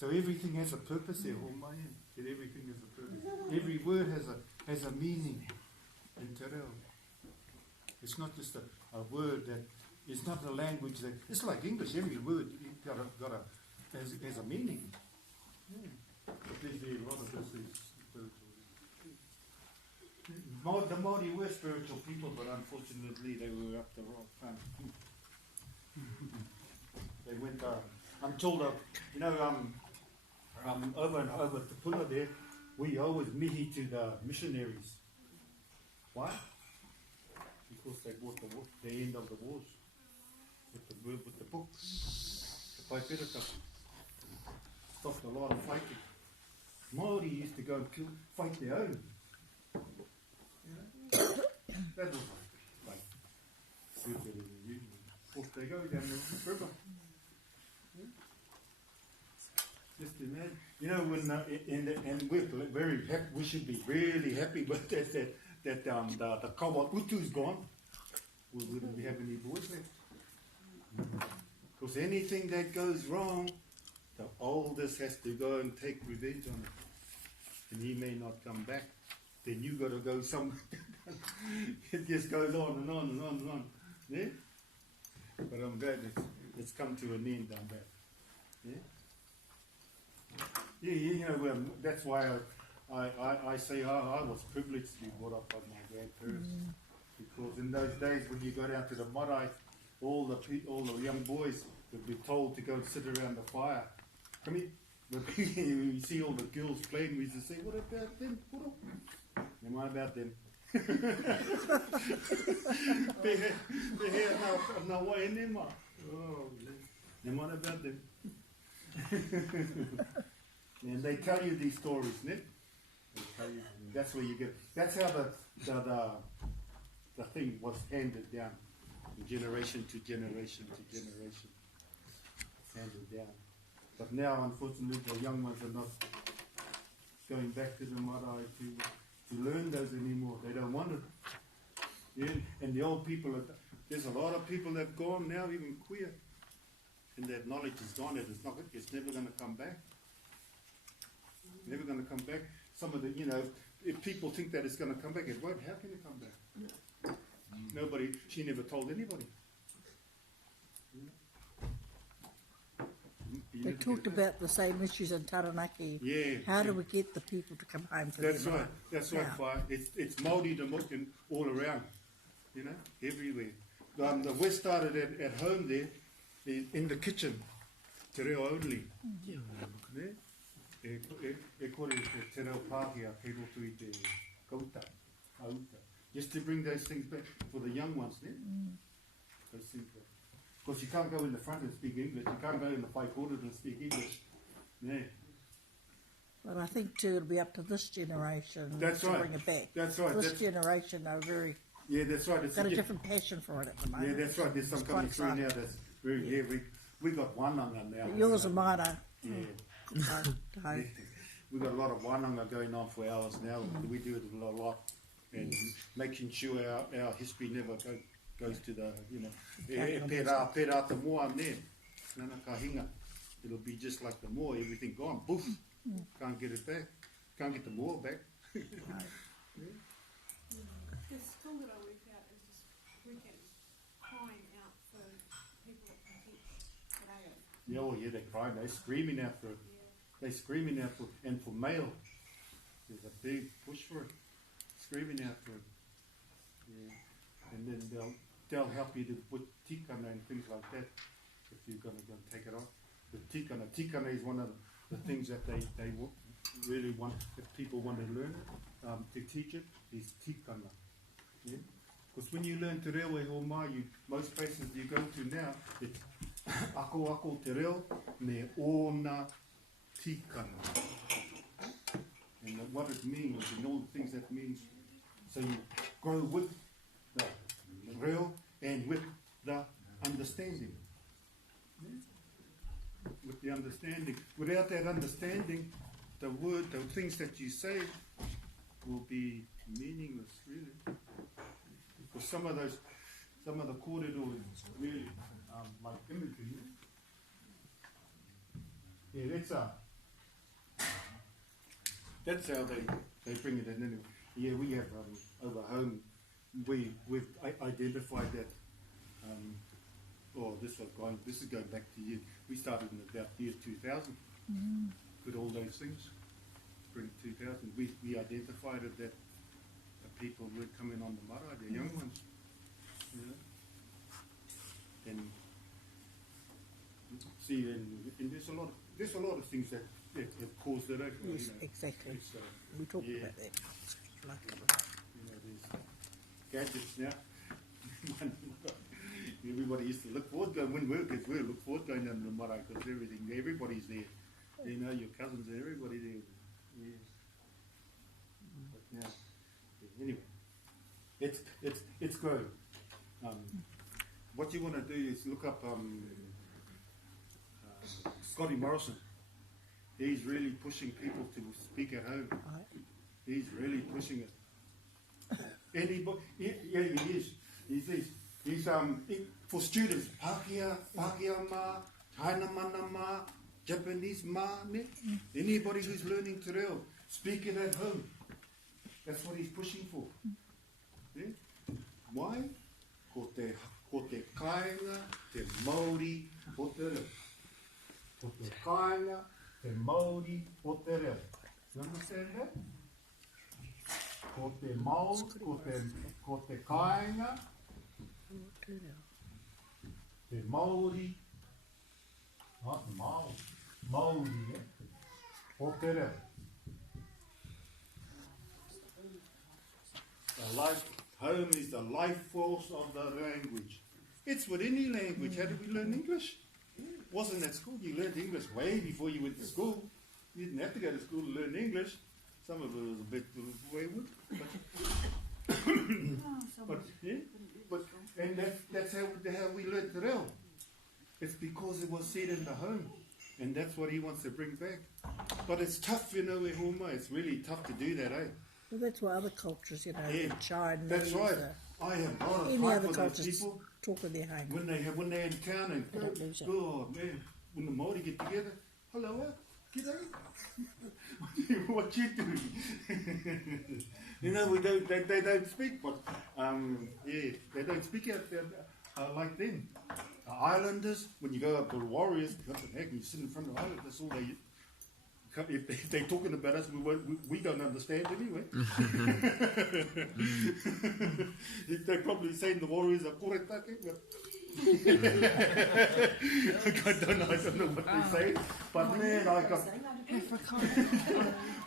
So everything has a purpose there, that everything has a purpose. Every word has a meaning in te reo. It's not just a word that, it's not a language that, it's like English, every word has a meaning. Yeah. But there's a lot of this is spiritual. The Māori were spiritual people, but unfortunately they were up the wrong front. They went, I'm told, over and over Te Puna there, we always mihi to the missionaries. Why? Because they brought the end of the wars with the book. The Takahe Prt stopped a lot of fighting. Māori used to go and fight their own. That was like off they go down the river. Just imagine, when we're very happy. We should be really happy with that the kawa utu's gone. We wouldn't be having any boys left. Because anything that goes wrong, the oldest has to go and take revenge on it, and he may not come back. Then you got to go somewhere. It just goes on and on and on and on. Yeah? But I'm glad it's come to an end on that. Yeah? Yeah, that's why I say I was privileged to be brought up by my grandparents. Because in those days when you go down to the marae, all the young boys would be told to go and sit around the fire. Come here. You see all the girls playing, we used to say, what about them? Never mind about them. Never mind about them. And they tell you these stories, ne? They tell you, that's where you get, that's how the thing was handed down, generation to generation to generation. Handed down. But now, unfortunately, the young ones are not going back to the marae to learn those anymore. They don't want it. Yeah? And the old people, there's a lot of people that have gone now, even queer, and that knowledge is gone. It's never going to come back. Never going to come back. Some of the, if people think that it's going to come back, it won't. How can it come back? Nobody. She never told anybody. They talked about the same issues in Taranaki. Yeah. How do we get the people to come home to That's their right. That's right, Whai. It's Māori to Muslim all around, everywhere. The West started at home there, in the kitchen, te reo only. E kore te reo Pākehā, kei roto I te kauta, auta. Just to bring those things back for the young ones, those things back. Because you can't go in the front and speak English. You can't go in the whai quarter and speak English. Yeah. But I think too it'll be up to this generation to bring it back. That's right. This generation are very that's right. It's got a different passion for it at the moment. Yeah, that's right. There's some coming through now that's very we got wānanga now. But yours and mine are. Yeah. We got a lot of wānanga going on for ours now. We do it a lot. And making sure our history never goes to the, pērā te moa ne, nana ka hinga. It'll be just like the moa, everything gone, poof, can't get it back, can't get the moa back. The school that I work out is just weekends crying out for people that can teach reo. Yeah, they're crying, they're screaming out for it. Yeah. They're screaming out for it, and for male, there's a big push for it, screaming out for it. Yeah. And then they'll help you to put tikana and things like that if you're going to go and take it off. The tikana is one of the things that they really want, if people want to learn to teach it, is tikana. Yeah? Because when you learn te reo e o mai, most places you go to now, it's ako te reo me ona tikana. And what it means and all the things that means. So you grow with the reo and with the understanding. With the understanding. Without that understanding, the things that you say will be meaningless, really. Because some of the kōrero is really like imagery. Yeah, That's how they bring it in. Anyway. Yeah, we have over home. We've identified that. This is going back to you. We started in about year 2000. With all those things. Spring 2000. We identified it that the people were coming on the marae, the young ones. You know? And see, and there's a lot of things that have caused it. Yes, you know. exactly. It's, We talked yeah. about that. You know, there's gadgets now. Everybody used to look forward going when work is we look forward going down to the marae because everybody's there. You know, your cousins and everybody there. Yes. But now, anyway, it's growing. What you want to do is look up Scotty Morrison. He's really pushing people to speak at home. He's really pushing it. Anybody? Yeah, he is. He's for students. Pākehā mā, China mana mā, Japanese mā, ne? Anybody who's learning te reo, speak it at home. That's what he's pushing for. Yeah? Why? Ko te kāinga, te Māori, o te reo. Ko te kāinga, te Māori, o te reo. You understand that? Ko te Māori, ko te kāinga, te Māori, Māori, o te reo. Home is the life force of the language. It's with any language. How did we learn English? Wasn't at school. You learned English way before you went to school. You didn't have to go to school to learn English. Some of it was a bit wayward. And that's how we learned te reo. It's because it was said in the home. And that's what he wants to bring back. But it's tough, you know, e homa. It's really tough to do that, eh? Well, that's why other cultures, you know, Yeah, China, that's right. I have not a any time other for those cultures people. talk with their home. When they're in town and They don't lose it. oh man, when the Māori get together, hello, g'day. What you doing? You know, they don't speak, but yeah, they don't speak out there like them. The Islanders, when you go up to the Warriors, heck, you sit in front of the Islanders, that's all they. If they're talking about us, we don't understand anyway. They're probably saying the Warriors are koretake, but I don't know what they say. But man,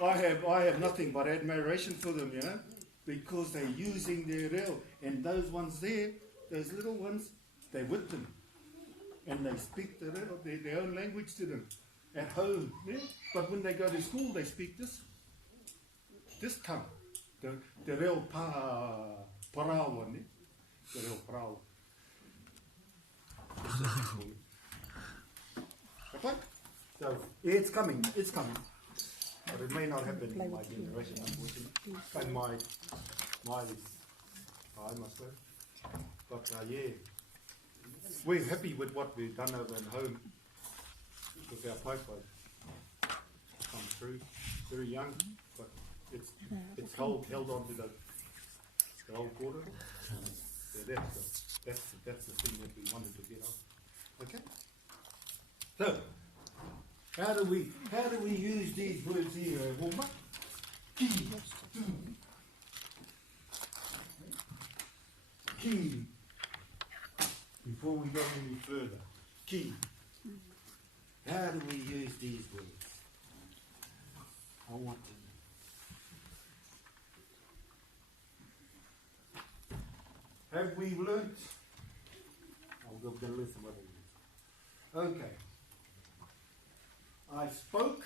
I have nothing but admiration for them, you know, because they're using their reo, and those ones there, those little ones, they're with them, and they speak their own language to them. At home, yeah? But when they go to school, they speak this tongue, the reo parawa, ne? The reo parawa. Okay? So it's coming, but it may not happen in my generation, unfortunately. And my I must say. But yeah, we're happy with what we've done over at home. With our pipeline come through, very young, but it's held on to the old quarter. So that's the thing that we wanted to get on. Okay. So how do we use these words here, Walmart? Key. Before we go any further, key. How do we use these words? I want to know. Have we learnt? I'm going to listen what it is. Okay. I spoke.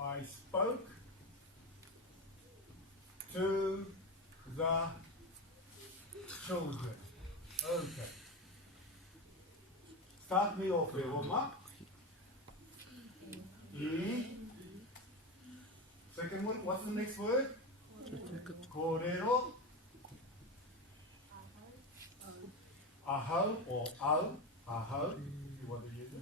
I spoke to the children. Okay. Start me off here, Oma. Second one, what's the next word? Kōrero. Ahau. or au, aho, if you want to use it.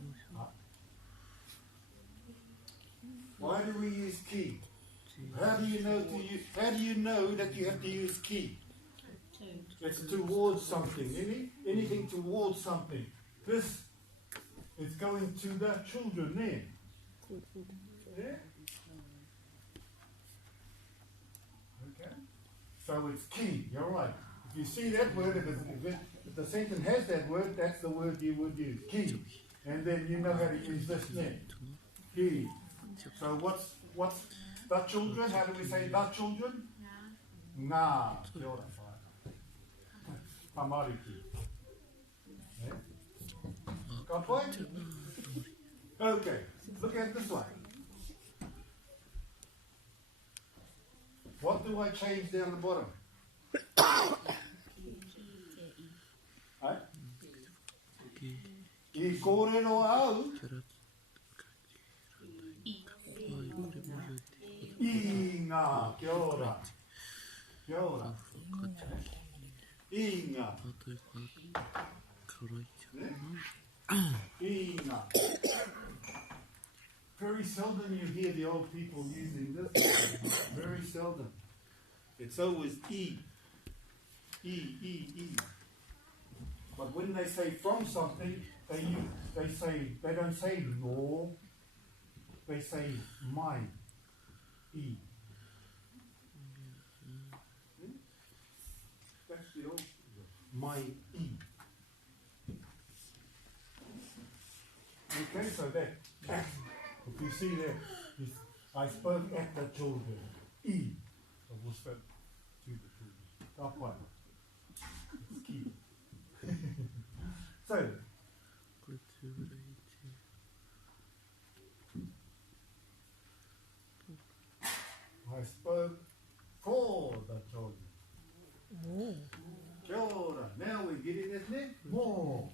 Why do we use ki? How do you know that you have to use ki? It's towards something. Anything towards something. This is going to the children there. Yeah? Okay. So it's ki. You're right. If you see that word, if the sentence has that word, that's the word you would use. Ki. And then you know how to use this name. Ki. So what's the children? How do we say the children? Ngā. Kia ora. Tamariki. Yeah? Got point? Okay. Look at this one. What do I change down the bottom? Right? I kōrero au. I ngā. Kia ora. Kia ora. I ngā. I ngā. Very seldom you hear the old people using this. Very seldom. It's always E. E. But when they say from something, they don't say law. They say my. E. That's the old my E. Okay, so that if you see there, I spoke at the children. E. I will speak to the children. Top one. It's key. So I spoke for the children. Kia ora. Now we're getting it there. More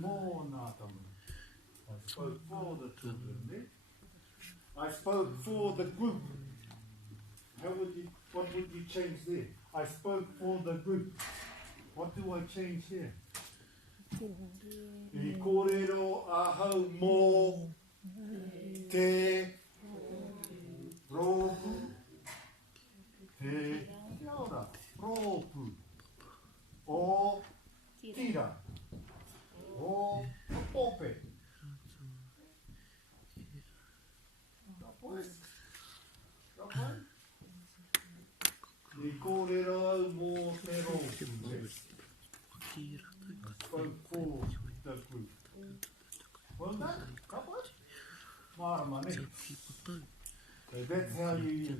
nā tamu. I spoke for the children there. I spoke for the group. What would you change there? I spoke for the group. What do I change here? I kōrero ahau mō te rōpu te kia ora, rōpu o tira o ope. I kōrero au mō te rōpu. Spoke for the group. Well done, couple. Marama, so that's how you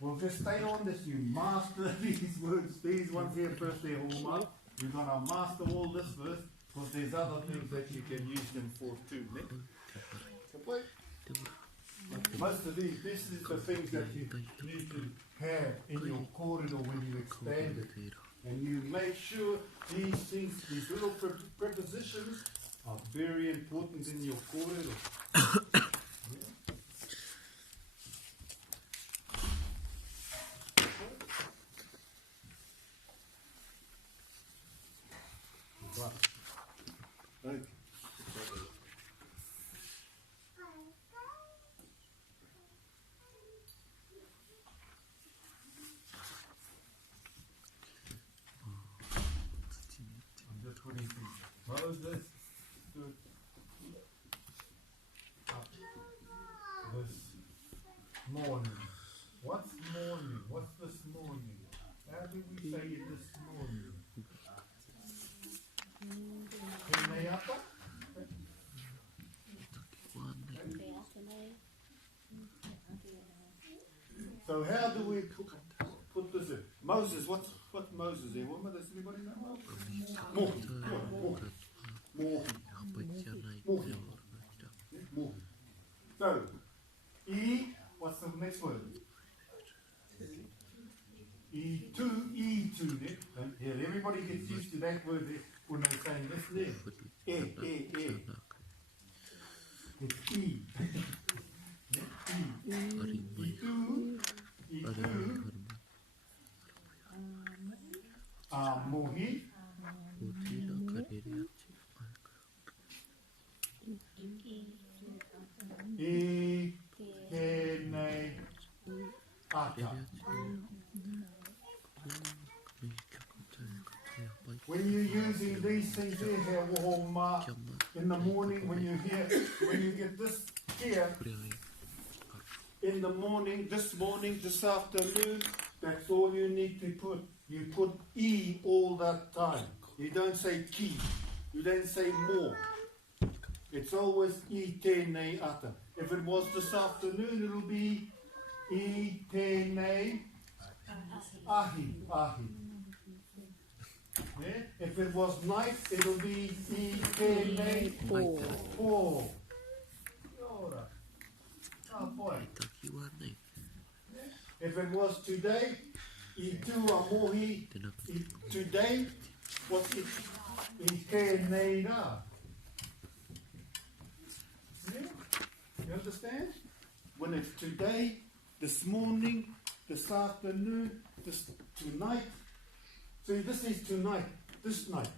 well just stay on this, you master these words, these ones here first, they're hallmark. You're going to master all this first, because there's other things that you can use them for too. Most of these, this is the things that you need to have in your corridor when you expand it. And you make sure these things, these little prepositions are very important in your corridor. Right. Moses stood up this morning. What's morning? What's this morning? How do we say it this morning? Hinayata? So how do we put this in? Moses, what Moses there? Does anybody know? More. So, E, what's the next word? E2. Yeah, everybody gets used to that word when they're saying this name. It's E. E2. Mohi. I tēnei ata. When you're using these things here, in the morning when you get this here, in the morning, this afternoon, that's all you need to put. You put E all that time. You don't say ki. You don't say more. It's always I tēnei ata. If it was this afternoon, it'll be I tēnei ahi. Yeah? If it was night, it'll be I tēnei po. Ora. Oh boy. If it was today, I tua mohi. Today, what's it? I tēnei rā. Yeah? You understand? When it's today, this morning, this afternoon, tonight. See, this is tonight, this night.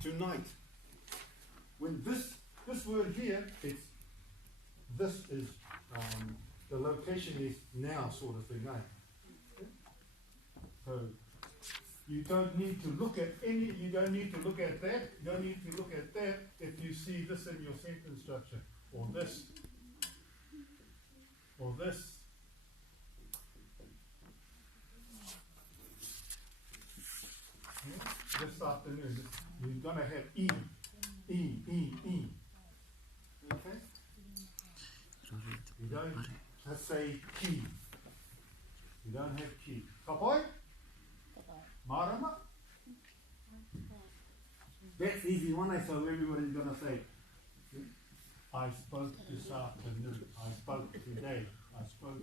Tonight. When this word here, this is, the location is now sort of thing, eh? So, you don't need to look at you don't need to look at that, you don't need to look at that if you see this in your sentence structure, or this, or this. Yeah? This afternoon, you're going to have E. Okay? You don't say ki. You don't have ki. Kapoi? Marama? That's easy one, so everybody's going to say, I spoke this afternoon. I spoke today. I spoke.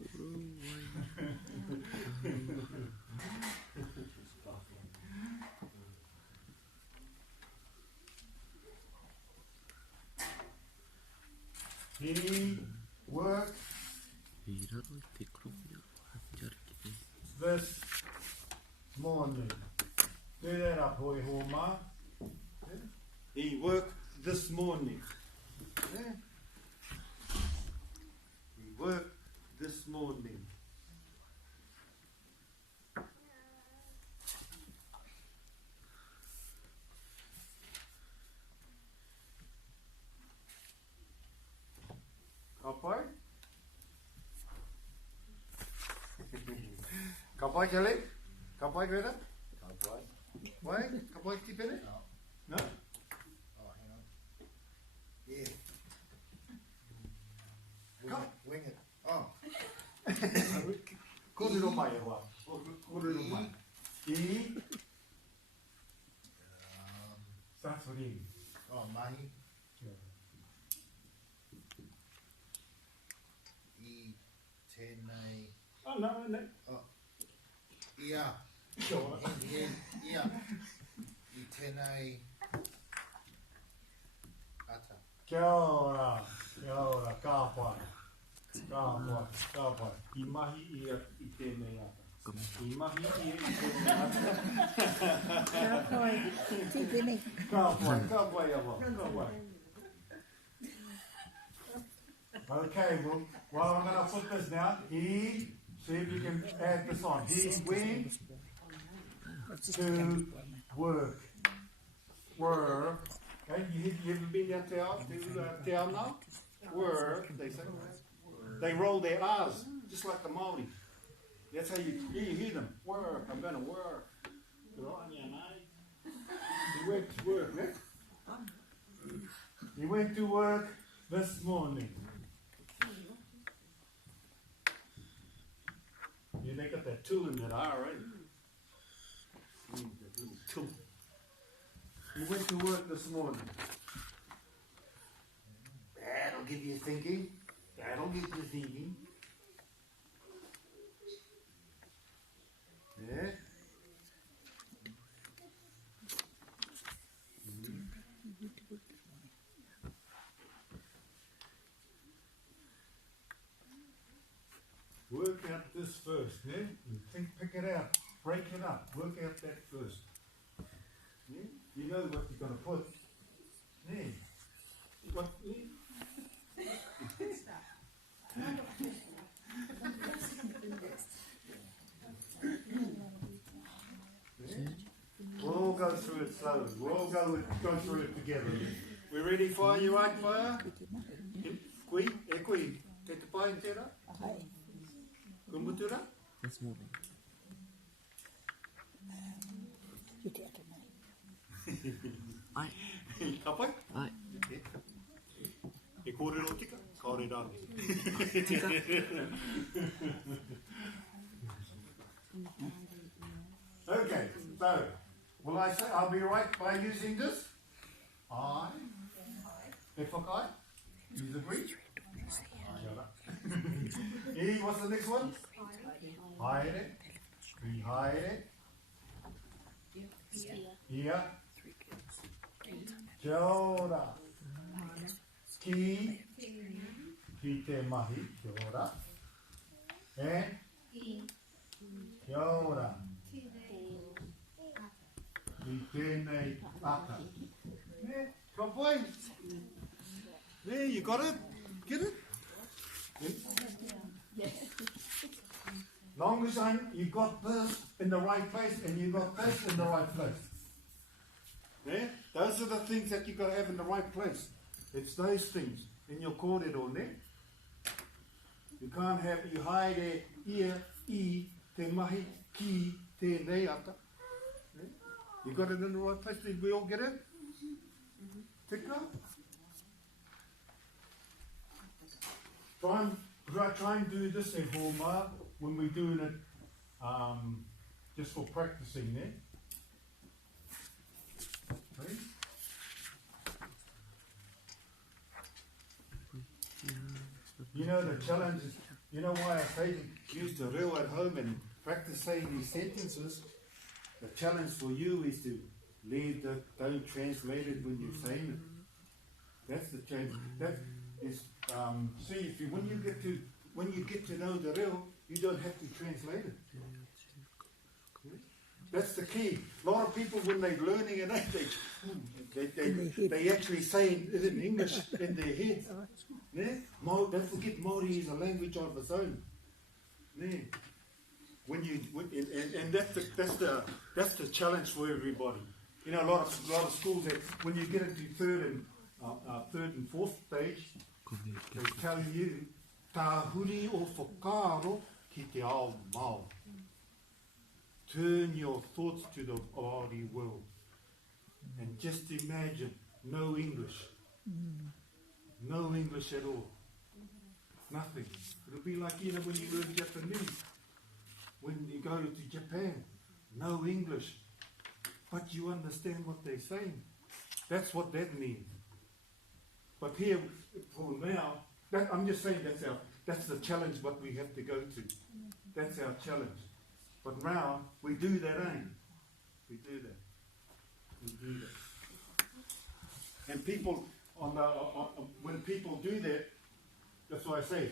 He worked this morning. Do that up, hoi homa. He worked this morning. Yeah. He worked this morning. Kapai? Kapai Kelly? Kapai Greta? Kapai. Why? Kapai keep in it? No? Oh, hang on. Yeah. Wing it. Oh. Kōrero mai e hoa. Kōrero mai. I. Starts with E. Oh, mahi. I tēnei. Oh, no. Oh. Ia. Kia ora. Ia. I tēnei. Ata. Kia ora. Ka pai. I mahi I tēnei ata. I mahi I tēnei ata. Ka pai, tīpini. Ka pai awa. Okay, well, I'm going to put this now. He, see if you can add this on. He went to work. Okay, you ever been down to town now? Work, they say. They roll their R's, just like the Māori. That's how you hear them. Work, I'm going to work. He went to work, yeah? He went to work this morning. Yeah, they got that tool in that R, right? That little tool. He went to work this morning. That'll give you thinking. Yeah. Work out this first, yeah? Pick it out, break it up, work out that first. know what you're going to put. Yeah. What? We'll all go through it slowly. We'll all go through it together. We ready for you, right, fire? Kui, e kui, te te pai tera? Kumutura? This moving. You get it, mate. Ai. Ka pai? Ai. E kōrero tika, kaore rāne. Okay, so, will I say, I'll be right by using this? I. E whakai? Use the Greek? E, what's the next one? Haere. E haere. Ia. Kia ora. Ki. Ki te mahi. Kia ora. E. Kia ora. Ki tēnei ata. Come on. There, you got it? Get it? Long as you got this in the right place and you got this in the right place. There? Those are the things that you got to have in the right place. It's those things in your kōrero, ne? You can't have, you haere, ia, I, te mahi, ki, tēnei ata. You got it in the right place. Did we all get it? Tika? Try and do this at Homa when we're doing it just for practicing there. Okay. You know the challenge is, you know why I say to use the real at home and practice saying these sentences? The challenge for you is to leave don't translate it when you're saying it. That's the change. That is, see, if you, when you get to know the real, you don't have to translate it. That's the key. A lot of people, when they're learning an age, they actually say it in English in their head. Don't forget Māori is a language of its own. And that's the challenge for everybody. You know, a lot of schools that when you get into third and fourth stage, they tell you tā huri o whakaaro ki te ao Māori. Turn your thoughts to the Māori world and just imagine no English, no English at all, nothing. It'll be like, you know, when you learn Japanese. When you go to Japan, no English, but you understand what they're saying. That's what that means. But here, for now, I'm just saying that's the challenge what we have to go to. That's our challenge. But now, we do that, eh? We do that. We do that. And people, when people do that, that's why I say,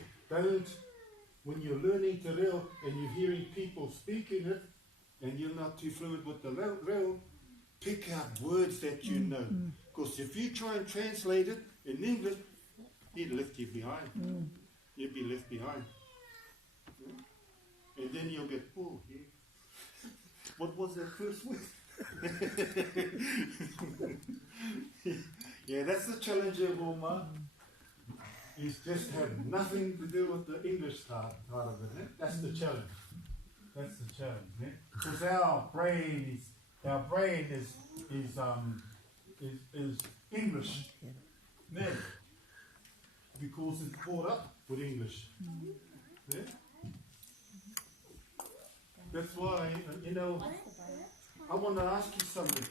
when you're learning te reo and you're hearing people speaking it, and you're not too fluent with the reo, pick out words that you know. Because if you try and translate it in English, he'd left you behind. You'd be left behind. And then you'll get, oh, yeah. What was that first word? Yeah, that's the challenge of Roma. Is just have nothing to do with the English part of it. Eh? That's the challenge. That's the challenge. Because our brain is English. Yeah. Because it's brought up with English. Yeah? That's why, you know, I want to ask you something.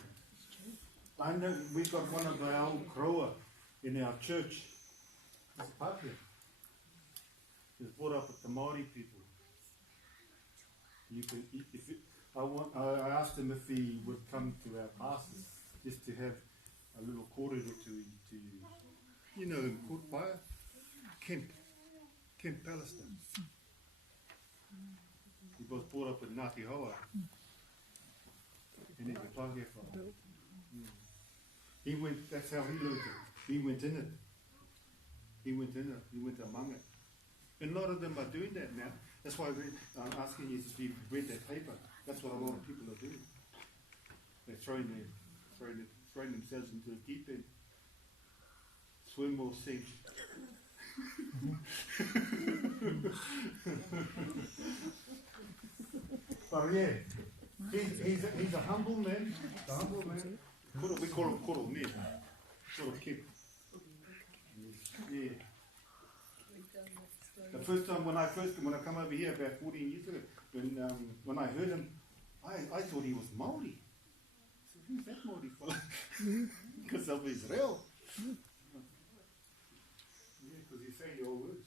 I know we've got one of our old kroa in our church. It's Pātia. It's brought up with the Māori people. I asked him if he would come to our pastors just to have a little kōrero to you know, in Kūrpaia, Camp Palestine. He was brought up in Ngāti Hoa. And he's a Pātia from. He went, that's how he learned it. He went in it. He went in it. He went among it. And a lot of them are doing that now. That's why I'm asking you if you've read that paper. That's what a lot of people are doing. They're throwing themselves into the deep end. Swim or sink. But yeah, he's a humble man. A humble man. We call him Koro, me. Sort of kid. Yeah. The first time when I come over here about 14 years ago, when I heard him, I thought he was Maori. I said, who's that Maori fella? Because of Israel. Yeah, because he's saying your words.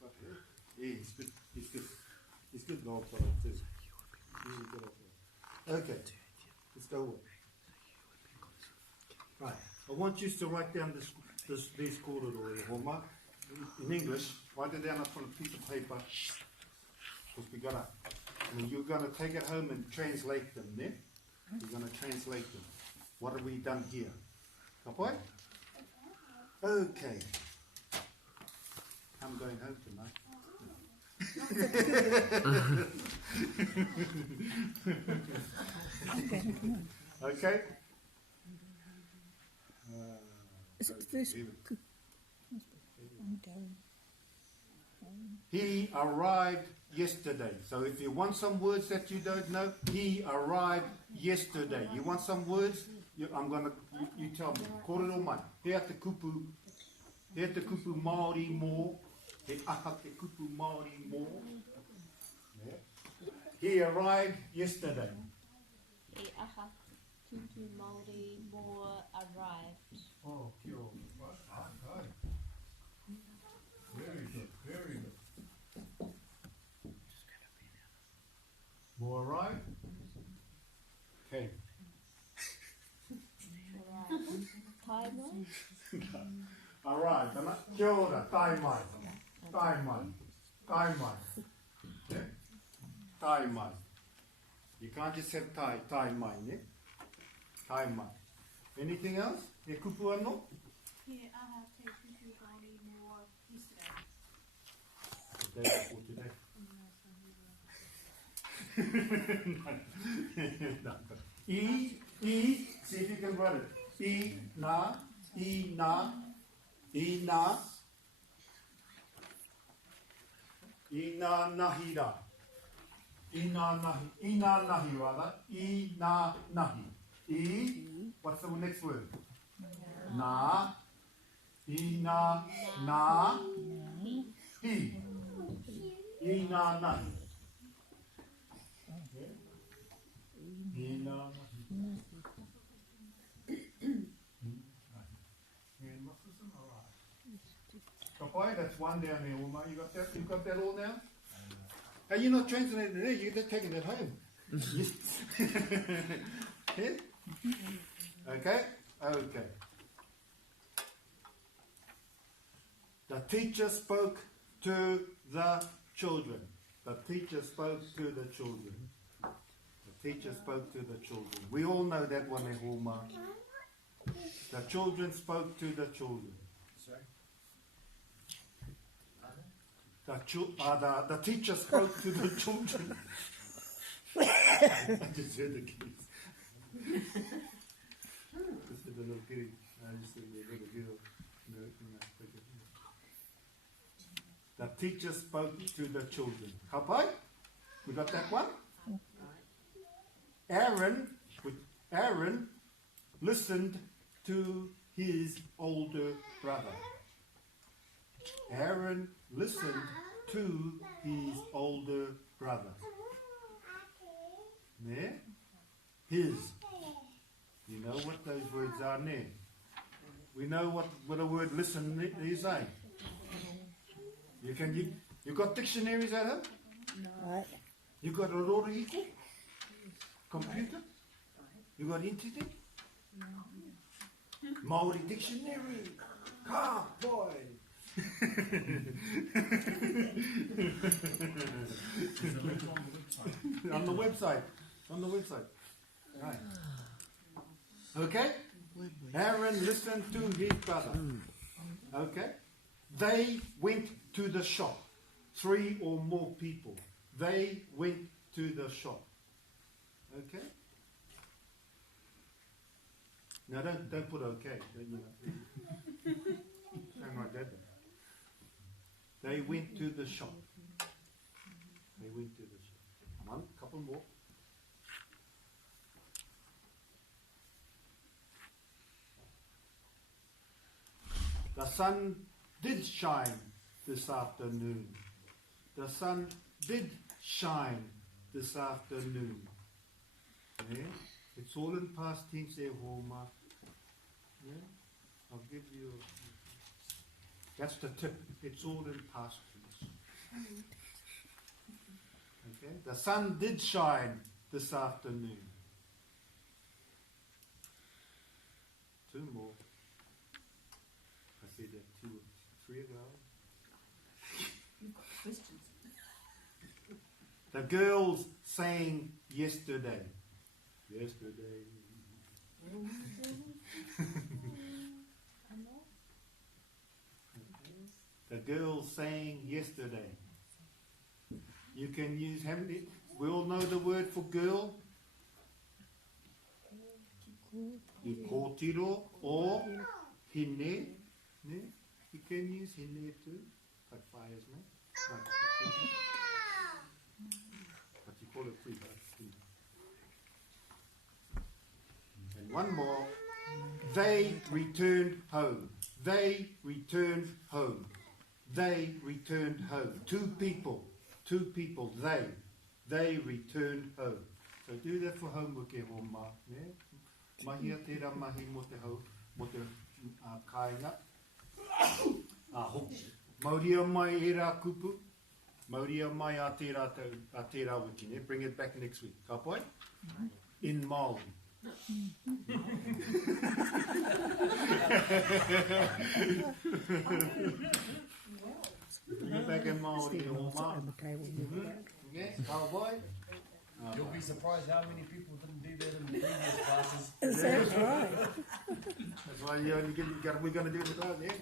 But yeah, he's good. He's good. He's good old fellow too. He's a good old fellow. Okay, let's go on. Right, I want you to write down these kōrero e homa. In English, write it down up on a piece of paper. Because you're gonna take it home and translate them, yeah? You're gonna translate them. What have we done here? Kapai? Okay. I'm going home tonight. Okay? Is it the first? He arrived yesterday. So if you want some words that you don't know, he arrived yesterday. You want some words? You tell me. Kōrero mai. Hea te kupu Māori mō. He aha te kupu Māori mō. Yeah. He arrived yesterday. He aha kupu Māori mō arrived. Oh, kia ora. Right. Very good, very good. More right? Okay. Alright, kia ora, tai mai. Yeah? Tai mai. You can't just have tai mai, yeah? Tai mai. Anything else? E kupu anō? He aha te kupu Māori mō yesterday. Today or today? No. See if you can write it. Na, nahira. Nahi rather. Nahi. What's the next word? Na, na, hi. Nahi. Kapai, that's one down there, Uma. You got that? You got that all now? Hey, you're not translating it there. You're just taking it home. Yeah? Okay? Okay. The teacher spoke to the children. The teacher spoke to the children. The teacher spoke to the children. We all know that one, Ehoma. The children spoke to the children. Sorry? The teacher spoke to the children. I just heard the kids. Just a little kitty. I just heard the little girl. The teacher spoke to the children. Kapai? We got that one? Aaron listened to his older brother. Aaron listened to his older brother. There? His. You know what those words are there? We know what a word listen is, eh? You got dictionaries at home? Right. You got a roriko? Computer? You got internet? Maori dictionary? Ah, boy! On the website. Right. Okay? Aaron listened to his brother. Okay? They went to the shop. 3 or more people. They went to the shop. Okay? Now don't put okay. Don't write that down. They went to the shop. They went to the shop. One, couple more. The sun did shine this afternoon. The sun did shine this afternoon. Yeah? It's all in past tense there, Homa. Yeah? I'll give you... That's the tip. It's all in past tense. Okay? The sun did shine this afternoon. 2 more. I said that 2 or 3 ago. You've got questions. The girls sang yesterday. Yesterday. The girls sang yesterday. You can use how many? We all know the word for girl. You kōtiro or hine. Ne? You can use hine too. Like fires, no? Like, but you call it too, right? And one more. They returned home. They returned home. They returned home. 2 people. 2 people. They returned home. So do that for homework e homa. Mahi a tērā mahi mo te hau, mo te kāinga. Mauria mai e rā kupu. Mauria mai a tērā wiki. Ne? Bring it back next week. Ka pai? In Māori. Bring it back in Māori. Okay? Ka pai? You'll be surprised how many people didn't do that in the previous classes. Is that right? That's why you only we're going to do it without there.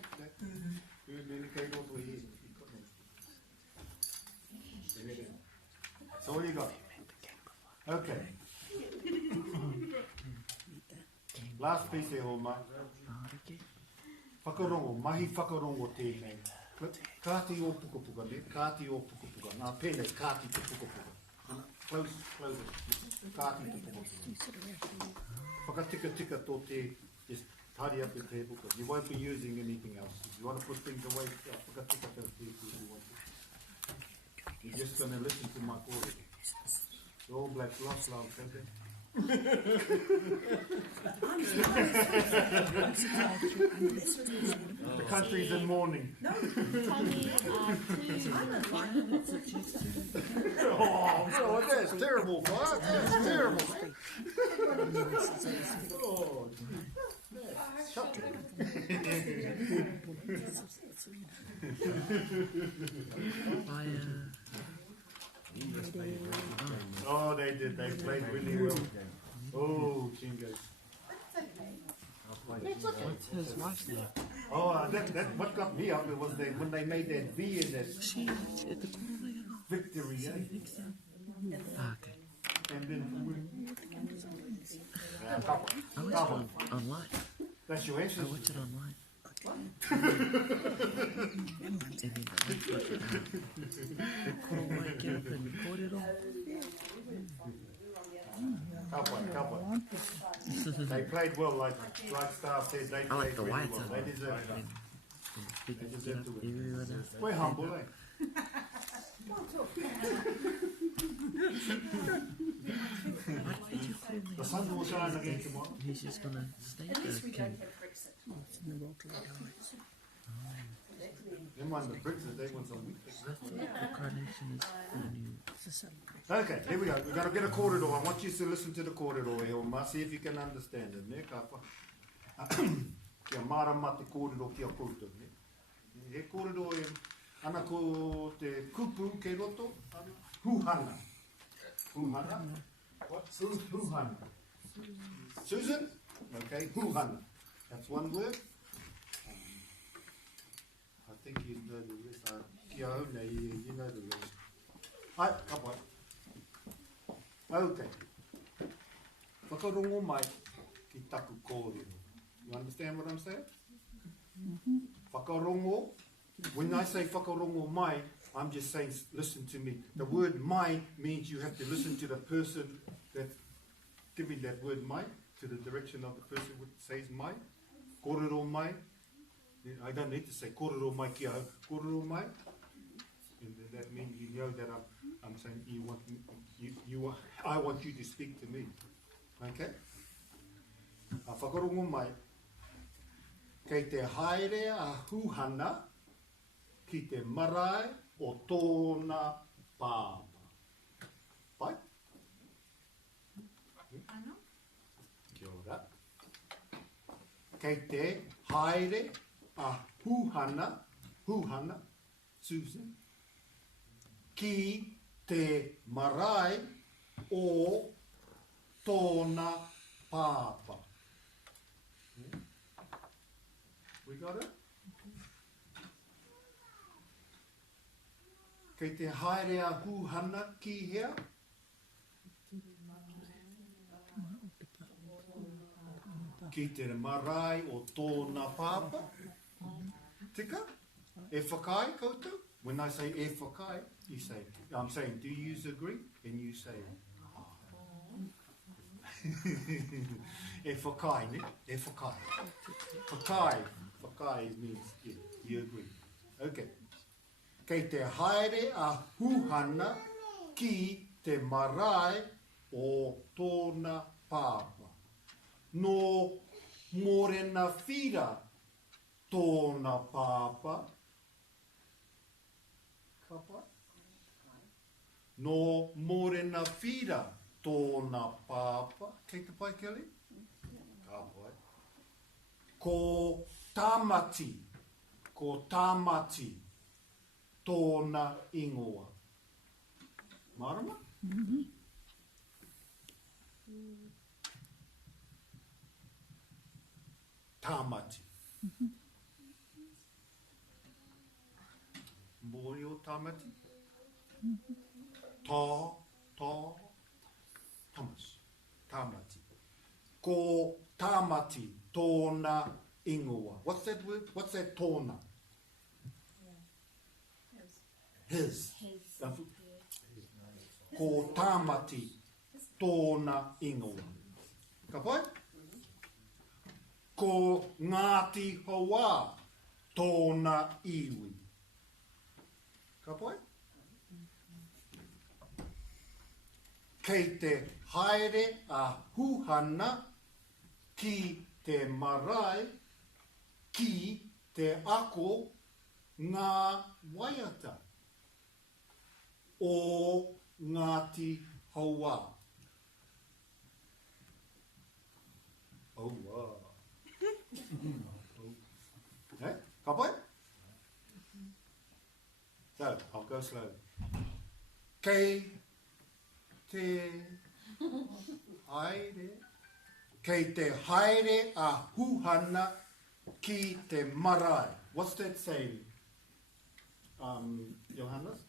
So what do you got? Okay. Last piece here, Homa. Whakarongo, mahi whakarongo tēnei. Kāti o pukapuka, ne? Kāti o pukapuka. Nā pēnei, kāti te pukapuka. Close it. Kāti te pukapuka. Whakatika tika tō te, just tidy up your table, because you won't be using anything else. If you want to put things away, whakatika tō te if you want to. You're just going to listen to my kōrero. The All Blacks lost love, don't they? The country's in mourning. Tangi Oh, so that's terrible, Mark. That's terrible. Oh, that's shocking. Oh, they did. They played really well. Oh, Chingas. That's okay. What's his wife's name? Oh, that what got me up was when they made that V in that She at the corner. victory, eh? Okay. And then I watched it online. that's your I answer. watched it online. And then the call wake up and record it all. Cowboy. They played well, like Staff said. They I played like the really whites well. on They it. deserve it. People They get deserve up to win. everyone else. We're humble, eh? Why did you call me? The sun will shine again tomorrow. He's just gonna stay At least we there. don't have Brexit. Them one, the Brits, they want some weak things. The carnation is the new. Okay, here we go. We're going to get a corridor. I want you to listen to the corridor here, Oma. See if you can understand it. Ne? Kia marama te corridor kia koutou. Ne? He corridor e ana ko te kupu ke roto. Huhana. What's huhana? Susan? Okay, hūhana. That's one word. I think you know the rest. Kia au nei, you know the rest. Ai, ka pai. Okay. Whakarongo mai ki taku kōrero. You understand what I'm saying? Whakarongo. When I say whakarongo mai, I'm just saying, listen to me. The word mai means you have to listen to the person that's giving that word mai, to the direction of the person who says mai. Kōrero mai. I don't need to say kōrero mai ki au. Kōrero mai. And then that means you know that I'm saying you want I want you to speak to me. Okay? Whakarongo mai. Kei te haere a hūhana ki te marae o tōna pāpa. Pai? Ano? Kia ora. Kei te haere a hūhana, Susan, ki te marae o tōna pāpa. We got it? Kei te haere a hūhana ki hea. Ki te marae o tōna pāpa. Tika? E whakai koutou? When I say e whakai, you say, I'm saying, do you agree? And you say, e whakai, ne? E whakai. Whakai means, yeah, you agree. Okay. Kei te haere a hūhana ki te marae o tōna pāpa. No morena whira tōna pāpa. Ka pai? No morena whira tōna pāpa. Kei te pai, Kelly? Ka pai. Ko tāmati tōna ingoa. Marama? Tāmati. Mōri o tāmati? Tāmati. Ko tāmati tōna ingoa. What's that word? What's that tōna? His. Ko tāmati tōna ingoa. Ka pai? Ko Ngāti Hawa tōna iwi. Ka pai? Kei te haere a hūhana ki te marae ki te ako ngā waiata o Ngāti Hawa. Oh, wow. Hey, ka pai? So, I'll go slowly. Kei te haere. Kei te haere a hūhana ki te marae. What's that saying? Johannes?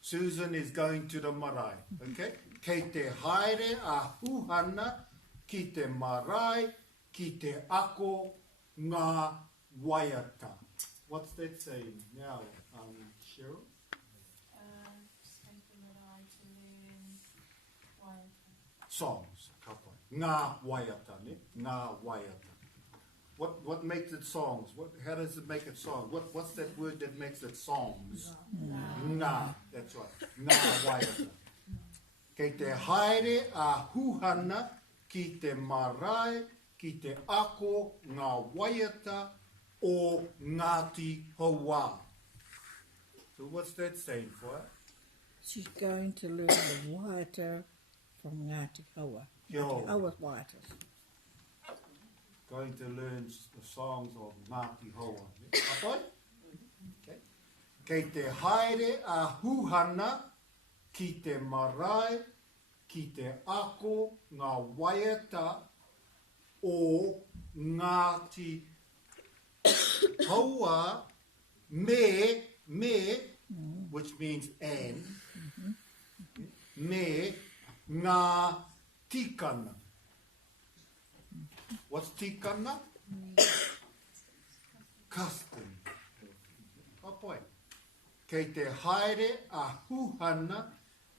Susan is going to the marae. Okay? Kei te haere a hūhana ki te marae, ki te ako ngā waiata. What's that saying now, Cheryl? Take the marae to learn waiata. Songs, ka pai. Ngā waiata, ne? Ngā waiata. What makes it songs? How does it make it songs? What's that word that makes it songs? Ngā. That's right. Ngā waiata. Kei te haere a hūhana ki te marae, ki te ako ngā waiata o Ngāti Hawa. So what's that saying for? She's going to learn the waiata from Ngāti Hawa. Yo. Hawa's waitas. Going to learn the songs of Ngāti Hawa. Okay? Okay. Kei te haere a hūhana ki te marae, ki te ako ngā waiata o Ngāti Haua me, which means and, me ngā tikana. What's tikana? Custom. Papai. Kei te haere a huhana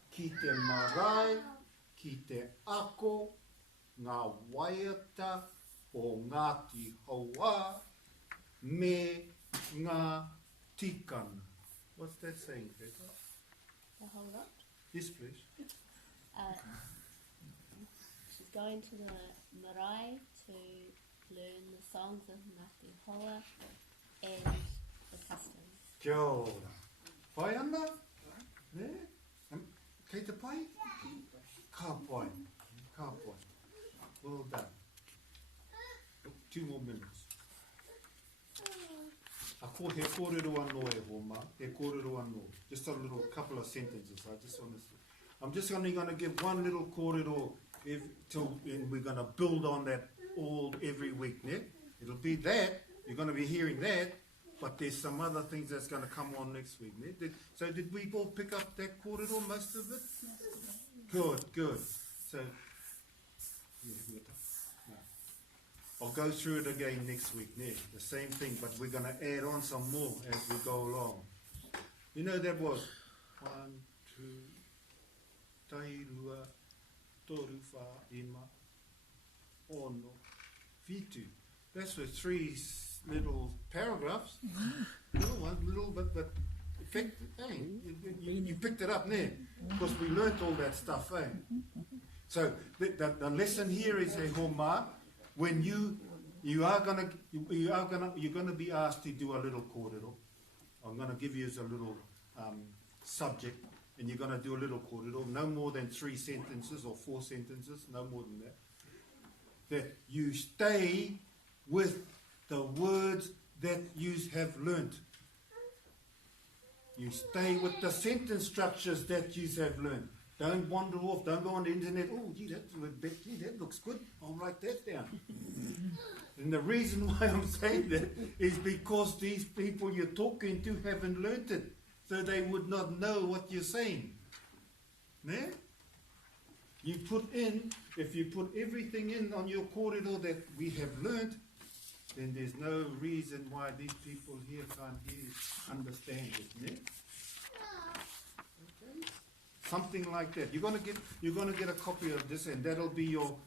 ki te marae, ki te ako, ngā waiata o Ngāti Haua, me ngā tikana. What's that saying, Peter? The whole lot. Yes, please. She's going to the marae to learn the songs of Ngāti Hoa and the customs. Kia ora. Pai ana? Ne? Kei te pai? Ka pai. Ka pai. Well done. 2 more minutes. A ko he kōrero anō e hōma, he kōrero anō. Just a little couple of sentences. I'm just only going to give one little kōrero and we're going to build on that every week. Ne? It'll be that, you're going to be hearing that, but there's some other things that's going to come on next week. Ne? So did we all pick up that kōrero, most of it? Good. So, yeah, I'll go through it again next week, ne? The same thing, but we're going to add on some more as we go along. You know, that was 1, 2, tai rua, toru wha, ima, ono, fitu. That's the 3 little paragraphs. Little, but effect, hey, you picked it up, ne? Because we learnt all that stuff, eh? So the lesson here is a homa. When you're gonna be asked to do a little kōrero. I'm gonna give you a little subject, and you're gonna do a little kōrero. No more than 3 sentences or 4 sentences. No more than that. That you stay with the words that you have learnt. You stay with the sentence structures that you have learned. Don't wander off. Don't go on the internet. Oh, gee, that looks good. I'll write that down. And the reason why I'm saying that is because these people you're talking to haven't learnt it. So they would not know what you're saying. Ne? You put in, if you put everything in on your kōrero that we have learnt, then there's no reason why these people here can't understand it. Ne? Okay. Something like that. You're gonna get a copy of this, and that'll be your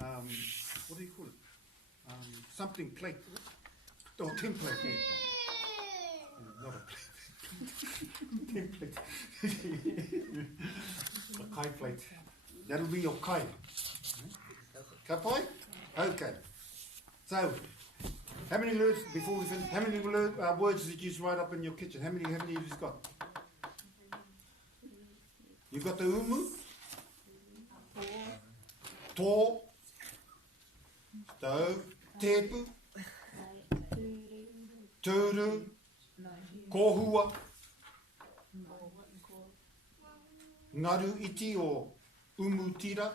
what do you call it? Something plate. Oh, template. Not a plate. Template. A kai plate. That'll be your kai. Ka pai? Okay. So, how many words before we finish? How many words did you write up in your kitchen? How many have you got? You got the umu? Tō, stove, tepu, tūru, kohua, ngaru iti o umu tira,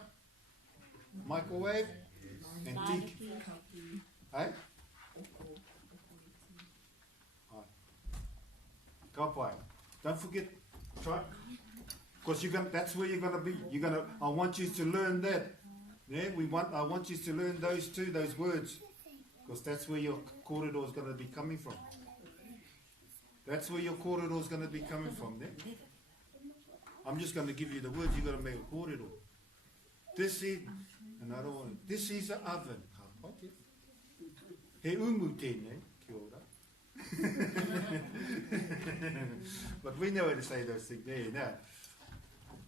microwave, and tiki. Hey? Ka pai. Don't forget, try. Because that's where you're gonna be. I want you to learn that. Yeah, I want you to learn those words. Because that's where your kōrero is gonna be coming from. That's where your kōrero is gonna be coming from. Yeah? I'm just gonna give you the words, you gotta make a kōrero. This is another one. This is an oven. Okay. He umu tēnei, kia ora. But we know how to say those things there now.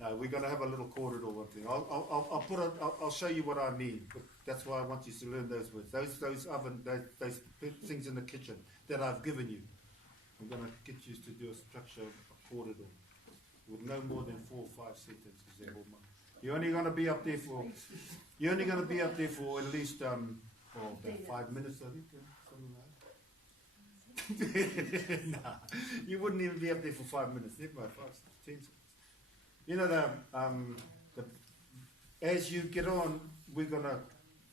No, we're going to have a little kōrero one thing. I'll show you what I mean. But that's why I want you to learn those words. Those things in the kitchen that I've given you. I'm going to get you to do a structure of a kōrero with no more than 4 or 5 sentences. You're only going to be up there for. At least about 5 minutes, I think. Something like that. Nah, you wouldn't even be up there for 5 minutes. Never mind, 5, 10 seconds. You know the as you get on, we're gonna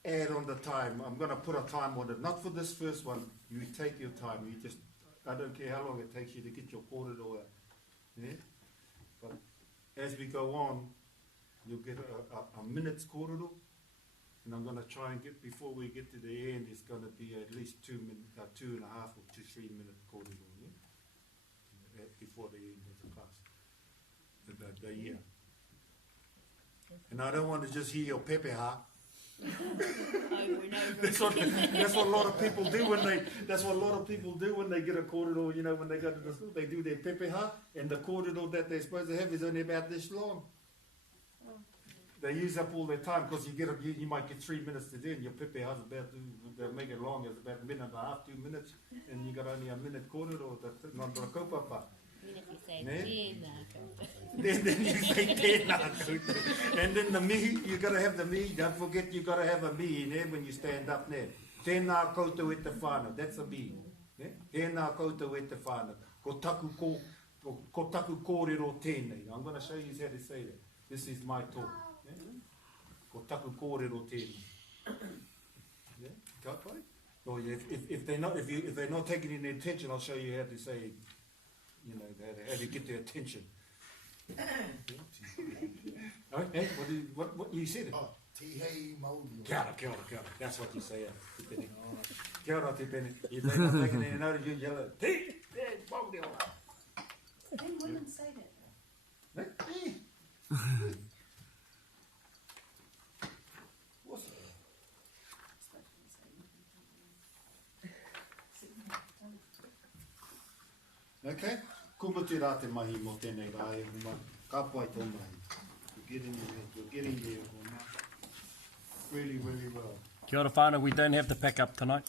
add on the time. I'm gonna put a time on it, not for this first one. You take your time. You just, I don't care how long it takes you to get your corridor out. Yeah? But as we go on, you'll get a minute's corridor. And I'm gonna try and get, before we get to the end, it's gonna be at least 2 minutes, 2.5 or 3 minute corridor, yeah? Before the end of the class, the year. And I don't want to just hear your pepe ha. Over and over. That's what a lot of people do when they. That's what a lot of people do when they get a corridor. You know, when they go to the school, they do their pepe ha, and the corridor that they're supposed to have is only about this long. They use up all their time because you might get 3 minutes to do, and your pepe ha's about to make it long. It's about 1.5 minutes, 2 minutes, and you got only a minute corridor. That's not the kaupapa. Even if you say Ne? tēnā Then you say tēnā koutou. And then the mihi, you gotta have the mihi. Don't forget you gotta have a mihi ne, when you stand up there. Tēnā koutou e te whānau. That's a mihi. Ne? Tēnā koutou e te whānau. Ko taku kōrero tēnei. I'm gonna show you how to say that. This is my talk. Ne? Ko taku kōrero tēnei. Yeah? Ka pai? Or if they're not taking any attention, I'll show you how to say, you know, how to get their attention. Oh, hey, what you said it? Oh, tihei mauri. Kia ora, kia ora, kia ora. That's what you say, te pene. Kia ora, te pene. If they're not taking any notice, you yell it. Te mauri ora. And women say that. Eh? What's it? Okay? Kumbuti rā te mahi mo tēnei rā e huma. Ka pai tō mahi. You're getting there, huma. Really, really well. Kia ora whānau, we don't have to pack up tonight.